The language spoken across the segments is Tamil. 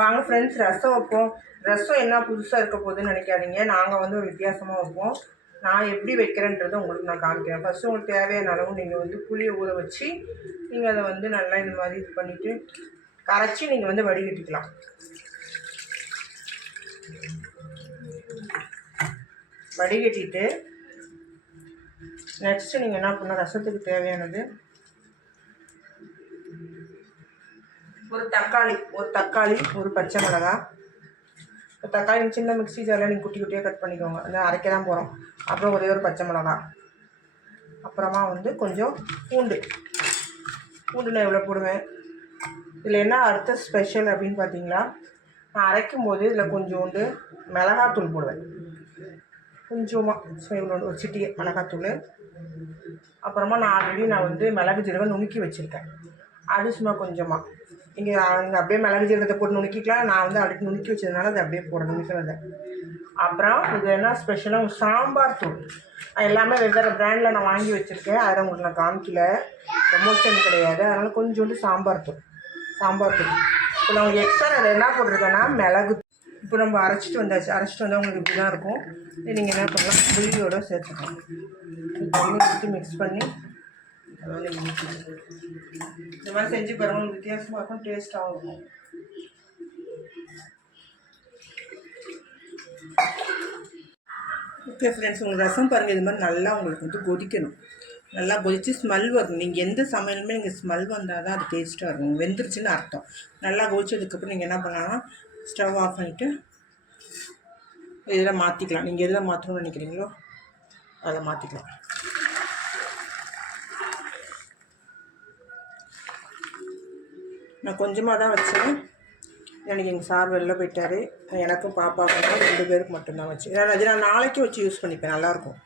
வாங்க ஃப்ரெண்ட்ஸ், ரசம் வைப்போம். ரசம் என்ன புதுசாக இருக்க போகுதுன்னு நினைக்காதீங்க. நாங்கள் வந்து ஒரு வித்தியாசமாக வைப்போம். நான் எப்படி வைக்கிறேன்றதை உங்களுக்கு நான் காமிக்கிறேன். ஃபஸ்ட்டு உங்களுக்கு தேவையான அளவு நீங்கள் வந்து புளியை ஊற வச்சு நீங்கள் அதை வந்து நல்லா இந்த மாதிரி இது பண்ணிவிட்டு கரைச்சி நீங்கள் வந்து வடிகட்டிக்கலாம். வடிகட்டிட்டு நெக்ஸ்ட்டு நீங்கள் என்ன பண்ணால் ரசத்துக்கு தேவையானது ஒரு தக்காளி ஒரு பச்சை மிளகாய். தக்காளி சின்ன மிக்ஸி ஜாரில் நீங்கள் குட்டி குட்டியாக கட் பண்ணிக்கோங்க. அந்த அரைக்க தான் போகிறோம். அப்புறம் ஒரே ஒரு பச்சை மிளகாய். அப்புறமா வந்து கொஞ்சம் பூண்டு நான் எவ்வளோ போடுவேன். இதில் என்ன அடுத்த ஸ்பெஷல் அப்படின்னு பார்த்தீங்களா, நான் அரைக்கும் போது இதில் கொஞ்சோண்டு மிளகாத்தூள் போடுவேன். கொஞ்சமாக இவ்வளோ ஒரு சிட்டிகை மிளகாத்தூள். அப்புறமா நான் ஆல்ரெடி வந்து மிளகு ஜீரகம் நுணுக்கி வச்சுருக்கேன். அது சும்மா கொஞ்சமாக நீங்கள் அப்படியே மிளகு ஜீரகத்தை போட்டு நுணுக்கிக்கலாம். நான் வந்து ஆல்ரெடி நுணுக்கி வச்சதுனால அதை அப்படியே போட நுணுக்கிறத. அப்புறம் இது என்ன ஸ்பெஷலாக சாம்பார் தூள். எல்லாமே வெவ்வேறு பிராண்டில் நான் வாங்கி வச்சுருக்கேன். அதை உங்களுக்கு நான் காமிக்கல, ப்ரமோஷன் கிடையாது. அதனால் கொஞ்சோண்டு சாம்பார் தூள். இப்போ நான் எக்ஸ்ட்ரா அதை என்ன போட்டிருக்கேன்னா மிளகு. இப்போ நம்ம அரைச்சிட்டு வந்தால் உங்களுக்கு இப்படி தான் இருக்கும். நீங்கள் என்ன பண்ணலாம், புளியோடு சேர்த்துக்கலாம். தண்ணி ஊற்றி மிக்ஸ் பண்ணி இந்த மாதிரி செஞ்சு பாருங்க. வித்தியாசமாக இருக்கும், டேஸ்ட்டாகவும் இருக்கும். ஓகே ஃப்ரெண்ட்ஸ், உங்களுக்கு ரசம் பாருங்கள். இது மாதிரி நல்லா உங்களுக்கு வந்து கொதிக்கணும். நல்லா கொதித்து ஸ்மெல் வரும். நீங்கள் எந்த சமையலுமே நீங்கள் ஸ்மெல் வந்தால் தான் அது டேஸ்ட்டாக இருக்கும். வெந்துருச்சுன்னு அர்த்தம். நல்லா கொதிச்சதுக்கப்புறம் நீங்கள் என்ன பண்ணலாம்னா ஸ்டவ் ஆஃப் பண்ணிவிட்டு இதில் மாற்றிக்கலாம். நீங்கள் எதில் மாற்றணும்னு நினைக்கிறீங்களோ அதை மாற்றிக்கலாம். நான் கொஞ்சமாக தான் வச்சேன். எனக்கு எங்கள் சார் வெளில போயிட்டார். எனக்கும் பாப்பாவுக்கும் 2 பேருக்கு மட்டும்தான் வச்சு. இது நான் நாளைக்கு வச்சு யூஸ் பண்ணிப்பேன். நல்லாயிருக்கும்.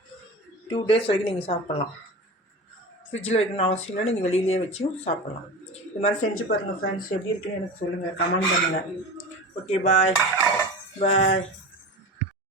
2 டேஸ் வரைக்கும் நீங்கள் சாப்பிட்லாம். ஃப்ரிட்ஜில் வைக்கணும்னு அவசியம் இல்லை. நீங்கள் வெளியிலே வச்சும் சாப்பிட்லாம். இது மாதிரி செஞ்சு பாருங்கள் ஃப்ரெண்ட்ஸ். எப்படி இருக்குன்னு எனக்கு சொல்லுங்கள், கமெண்ட் பண்ணுங்கள். ஓகே, பாய்.